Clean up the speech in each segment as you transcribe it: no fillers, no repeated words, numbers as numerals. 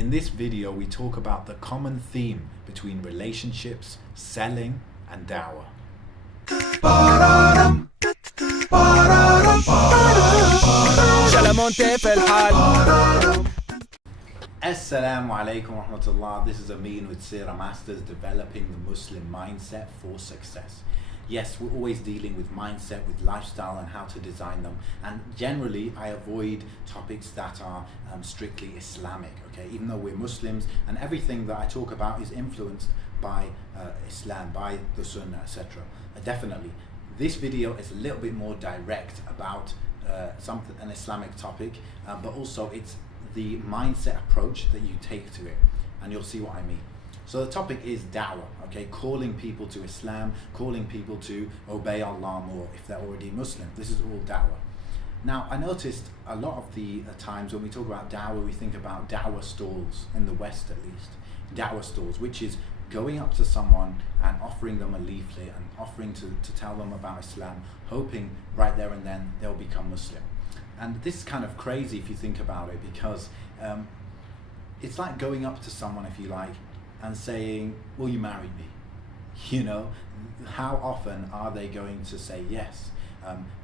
In this video, we talk about the common theme between relationships, selling, and dawah. Assalamu alaikum wa rahmatullah. This is Amin with Seera Masters, developing the Muslim mindset for success. Yes, we're always dealing with mindset, with lifestyle and how to design them. And generally, I avoid topics that are strictly Islamic, okay? Even though we're Muslims and everything that I talk about is influenced by Islam, by the Sunnah, etc. Definitely. This video is a little bit more direct about an Islamic topic, but also it's the mindset approach that you take to it. And you'll see what I mean. So the topic is dawah, okay, calling people to Islam, calling people to obey Allah more if they're already Muslim. This is all dawah. Now, I noticed a lot of the times when we talk about dawah, we think about dawah stalls, in the West at least. Dawah stalls, which is going up to someone and offering them a leaflet and offering to tell them about Islam, hoping right there and then they'll become Muslim. And this is kind of crazy if you think about it, because it's like going up to someone, if you like, and saying, will you marry me? You know, how often are they going to say yes?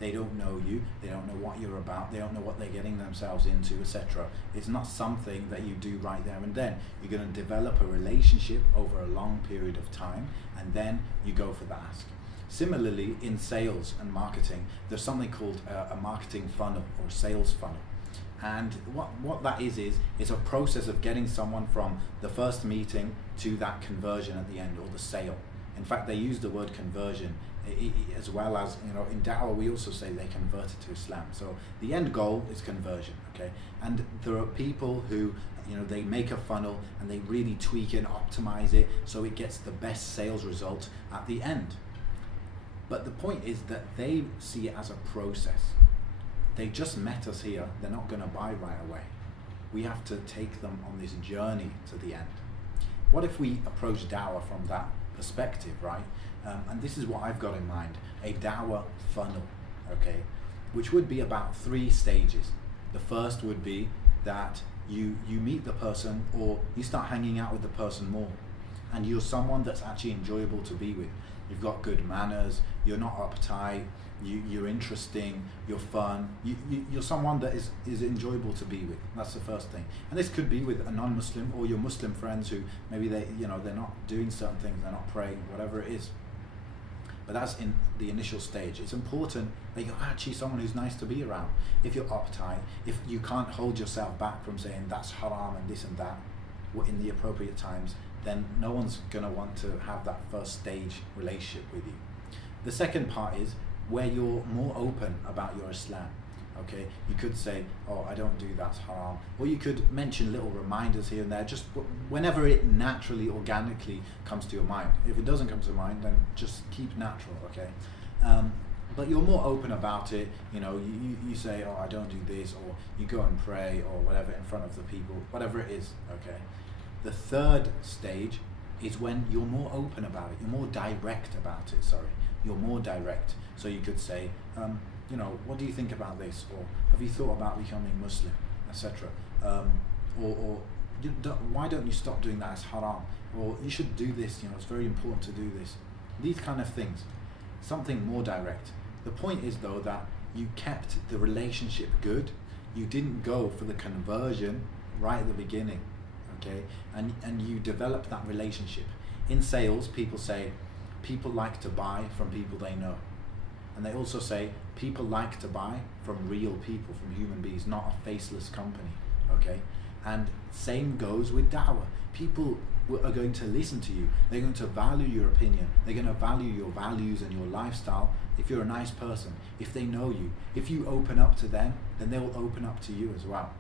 They don't know you, they don't know what you're about, they don't know what they're getting themselves into, etc. It's not something that you do right there and then. You're going to develop a relationship over a long period of time, and then you go for the ask. Similarly, in sales and marketing, there's something called a marketing funnel or sales funnel. And what that is a process of getting someone from the first meeting to that conversion at the end, or the sale. In fact, they use the word conversion as well as, you know, in dawah we also say they converted to Islam. So the end goal is conversion, okay? And there are people who, you know, they make a funnel and they really tweak it and optimize it so it gets the best sales result at the end. But the point is that they see it as a process. They just met us here, they're not going to buy right away. We have to take them on this journey to the end. What if we approach dawah from that perspective, right? And this is what I've got in mind, a dawah funnel, okay? Which would be about 3 stages. The first would be that you meet the person, or you start hanging out with the person more, and you're someone that's actually enjoyable to be with. You've got good manners, you're not uptight, you're interesting, you're fun, you're someone that is enjoyable to be with. That's the first thing. And this could be with a non-Muslim or your Muslim friends who maybe they're not doing certain things, they're not praying, whatever it is. But that's in the initial stage. It's important that you're actually someone who's nice to be around. If you're uptight, if you can't hold yourself back from saying that's haram and this and that in the appropriate times, then no one's gonna want to have that first stage relationship with you. The second part is where you're more open about your Islam, okay? You could say, oh, I don't do that, haram. Or you could mention little reminders here and there, just whenever it naturally, organically comes to your mind. If it doesn't come to mind, then just keep natural, okay? But you're more open about it, you know, you say, oh, I don't do this, or you go and pray, or whatever in front of the people, whatever it is, okay? The third stage is when you're more open about it, you're more direct about it, you're more direct. So you could say, you know, what do you think about this? Or have you thought about becoming Muslim, etc. Or why don't you stop doing that, it's haram? Or you should do this, you know, it's very important to do this. These kind of things, something more direct. The point is though that you kept the relationship good, you didn't go for the conversion right at the beginning, okay? And you develop that relationship. In sales, people say, people like to buy from people they know. And they also say, people like to buy from real people, from human beings, not a faceless company, okay? And same goes with dawah. People are going to listen to you. They're going to value your opinion. They're going to value your values and your lifestyle if you're a nice person, if they know you. If you open up to them, then they will open up to you as well.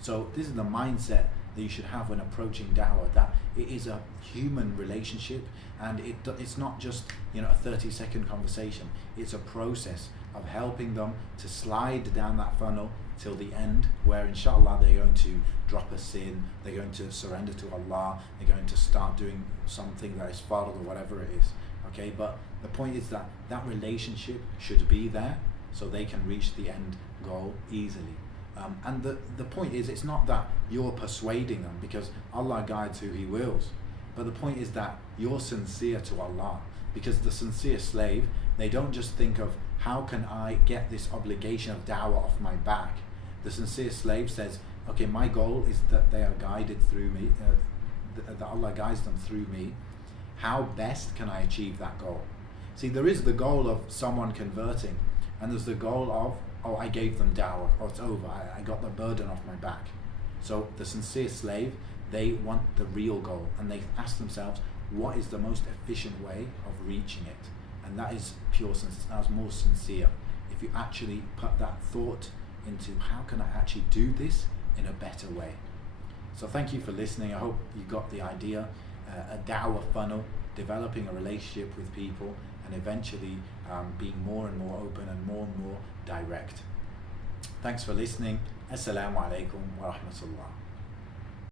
So this is the mindset that you should have when approaching dawah, that it is a human relationship, and it's not just, you know, a 30-second conversation. It's a process of helping them to slide down that funnel till the end, where inshallah they're going to drop a sin, they're going to surrender to Allah, they're going to start doing something that is fard or whatever it is, okay? But the point is that that relationship should be there so they can reach the end goal easily. And the point is, it's not that you're persuading them, because Allah guides who He wills. But the point is that you're sincere to Allah, because the sincere slave, they don't just think of, how can I get this obligation of da'wah off my back? The sincere slave says, okay, my goal is that they are guided through me, that Allah guides them through me. How best can I achieve that goal? See, there is the goal of someone converting, and there's the goal of, oh, I gave them da'wah, oh, it's over, I got the burden off my back. So the sincere slave, they want the real goal, and they ask themselves, what is the most efficient way of reaching it? And that is that's more sincere. If you actually put that thought into, how can I actually do this in a better way? So thank you for listening. I hope you got the idea. A da'wah funnel, developing a relationship with people, and eventually being more and more open and more direct. Thanks for listening. Assalamu alaikum wa rahmatullah.